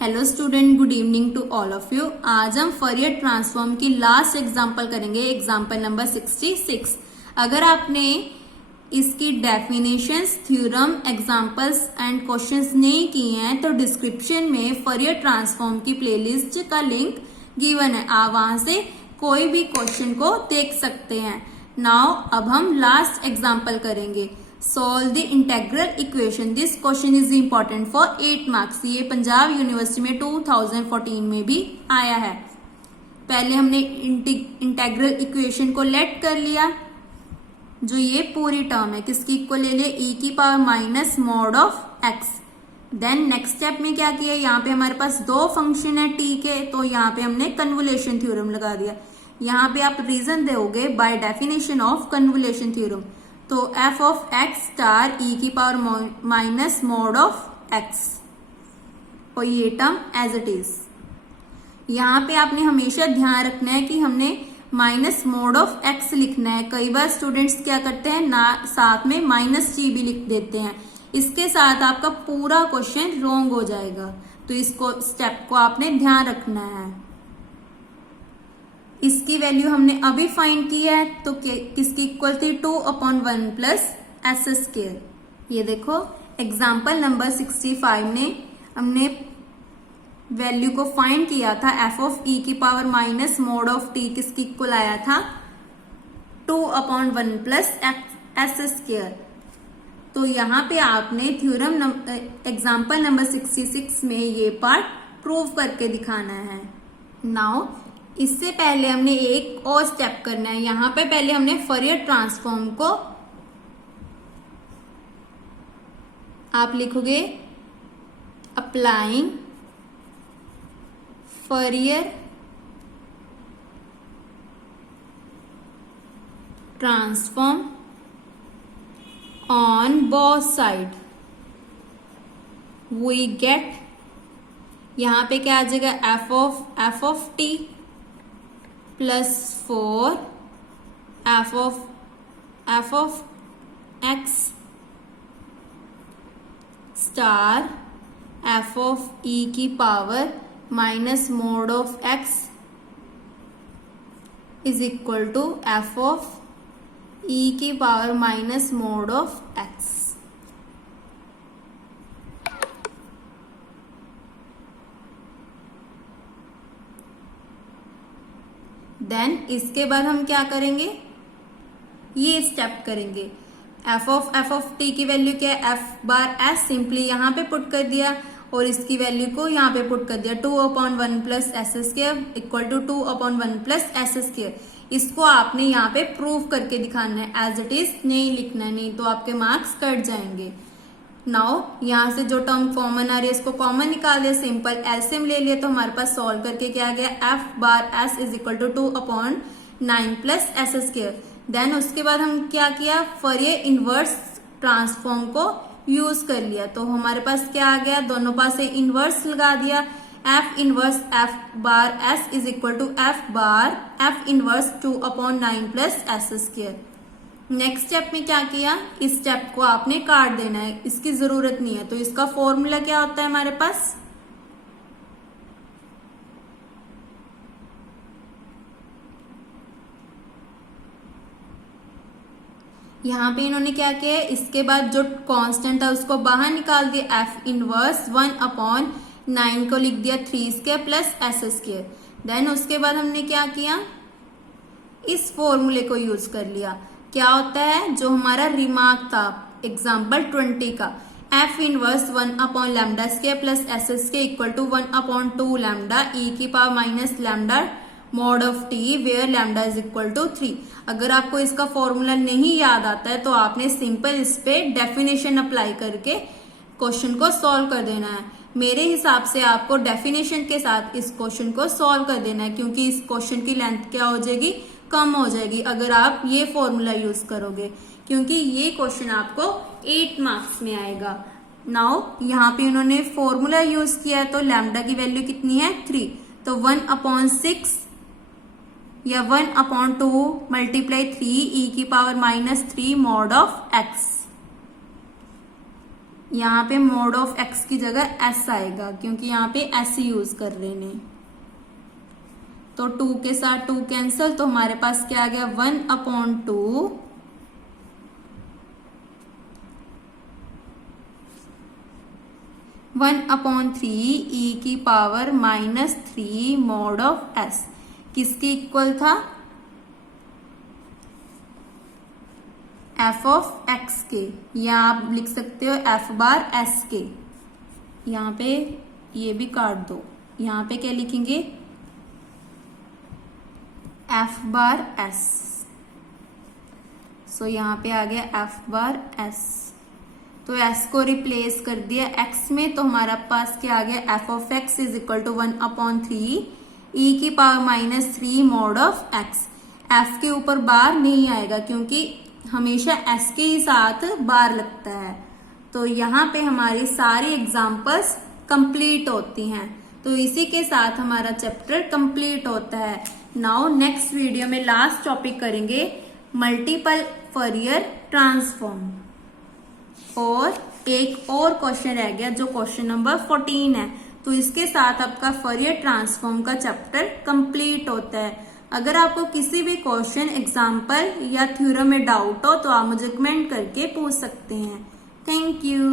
Hello student, good evening to all of you. आज हम Fourier transform की last example करेंगे, एग्जांपल नंबर 66। अगर आपने इसकी definitions, theorem, examples and questions नहीं किए हैं तो डिस्क्रिप्शन में फॉरियर ट्रांसफॉर्म की प्लेलिस्ट का लिंक गिवन है, आप वहां से कोई भी क्वेश्चन को देख सकते हैं। नाउ अब हम लास्ट एग्जांपल करेंगे। Solve the integral equation. This question is important for 8 marks. ये पंजाब यूनिवर्सिटी में 2014 में भी आया है। पहले हमने इंटेग्रल इक्वेशन को लेट कर लिया, जो ये पूरी टर्म है किसकी इक्वल ले लिया, e की power minus mod of x। Then next step में क्या किया, यहाँ पे हमारे पास दो फंक्शन है t के, तो यहाँ पे हमने कन्वोल्यूशन थ्योरम लगा दिया। यहाँ पे आप रीजन दोगे by definition of convolution theorem, तो f of x star e की power minus mod of x, और ये टर्म एज इट इज। यहाँ पे आपने हमेशा ध्यान रखना है कि हमने माइनस मॉड ऑफ x लिखना है। कई बार स्टूडेंट्स क्या करते हैं ना, साथ में माइनस g भी लिख देते हैं, इसके साथ आपका पूरा क्वेश्चन रॉन्ग हो जाएगा, तो इसको स्टेप को आपने ध्यान रखना है। इसकी वैल्यू हमने अभी फाइंड की है, तो किसकी इक्वल थी 2/1 प्लस एस स्क्वायर। ये देखो एग्जाम्पल नंबर 65 ने हमने वैल्यू को फाइंड किया था, एफ ऑफ ई की power minus mod of T किसकी इक्वल आया था 2/1 प्लस एस स्क्वायर। तो यहाँ पे आपने थ्योरम एग्जाम्पल नंबर 66 में ये पार्ट प्रूव करके दिखाना है। नाउ इससे पहले हमने एक और स्टेप करना है। यहां पे पहले हमने फॉरियर ट्रांसफॉर्म को आप लिखोगे applying Fourier transform on both side we get, यहां पे क्या आ जाएगा f of t plus 4 f of x star f of e की power minus mod of x is equal to f of e की power minus mod of x. Then इसके बाद हम क्या करेंगे, ये स्टेप करेंगे। एफ ऑफ टी की वैल्यू क्या है, एफ बार एस सिंपली यहाँ पे पुट कर दिया, और इसकी वैल्यू को यहाँ पे पुट कर दिया 2/1 plus s square equal to 2/1 plus s square. इसको आपने यहाँ पे प्रूव करके दिखाना है, एज इट इज नहीं लिखना है, नहीं तो आपके मार्क्स कट जाएंगे। नाउ यहाँ से जो टर्म कॉमन आ रही है इसको कॉमन निकाल दिया, सिंपल एलसीएम ले लिया, तो हमारे पास सॉल्व करके क्या आ गया, f bar s is equal to 2/9 plus s square. Then उसके बाद हम क्या किया, फॉरियर इनवर्स ट्रांसफॉर्म को यूज कर लिया, तो हमारे पास क्या आ गया, दोनों पास से इनवर्स लगा दिया, f inverse f bar s is equal to f inverse 2/9 plus s square. Next step में क्या किया, इस स्टेप को आपने काट देना है, इसकी जरूरत नहीं है। तो इसका फॉर्मूला क्या होता है हमारे पास, यहां पे इन्होंने क्या किया है, इसके बाद जो कांस्टेंट था उसको बाहर निकाल दिया, एफ इनवर्स 1/9 को लिख दिया 3 square plus s square. Then उसके बाद हमने क्या किया, इस फॉर्मूले को यूज कर लिया। क्या होता है, जो हमारा रिमार्क था एग्जाम्पल 20 का, एफ इनवर्स 1/लैम्डा square plus s square equal to 1/2 lambda e की power minus lambda mod of t where lambda is equal to 3। अगर आपको इसका फॉर्मूला नहीं याद आता है तो आपने सिंपल इस पे डेफिनेशन अप्लाई करके क्वेश्चन को सॉल्व कर देना है। मेरे हिसाब से आपको डेफिनेशन के साथ इस क्वेश्चन को सॉल्व कर देना है, क्योंकि इस क्वेश्चन की लेंथ क्या हो जाएगी, कम हो जाएगी अगर आप ये फॉर्मूला यूज करोगे, क्योंकि ये क्वेश्चन आपको 8 मार्क्स में आएगा। नाउ यहाँ पे उन्होंने फॉर्मूला यूज किया, तो लैम्डा की वैल्यू कितनी है 3, तो 1/6 या 1/2 मल्टीप्लाई 3 ई की power minus 3 mod of x. यहाँ पे मोड ऑफ एक्स की जगह एस आएगा क्योंकि यहाँ पे एस यूज कर रहे हैं। तो 2 के साथ 2 कैंसल, तो हमारे पास क्या आ गया 1/2 1/3 e की पावर -3 मॉड ऑफ s किसके इक्वल था, f ऑफ x के, या आप लिख सकते हो f बार s के। यहाँ पे ये भी काट दो, यहाँ पे क्या लिखेंगे f बार s। सो यहाँ पे आ गया f बार s, तो s को रिप्लेस कर दिया x में, तो हमारा पास क्या आ गया f of x is equal to 1/3 e की power -3 mod of x। f के ऊपर बार नहीं आएगा क्योंकि हमेशा s के ही साथ बार लगता है। तो यहाँ पे हमारी सारी एग्जाम्पल्स कंप्लीट होती हैं। तो इसी के साथ हमारा चैप्टर कंप्लीट होता है। नाउ नेक्स्ट वीडियो में लास्ट टॉपिक करेंगे मल्टीपल फॉरियर ट्रांसफॉर्म, और एक और क्वेश्चन रह गया जो क्वेश्चन नंबर 14 है। तो इसके साथ आपका फॉरियर ट्रांसफॉर्म का चैप्टर कंप्लीट होता है। अगर आपको किसी भी क्वेश्चन, एग्जाम्पल या थ्योरम में डाउट हो तो आप मुझे कमेंट करके पूछ सकते हैं। Thank you.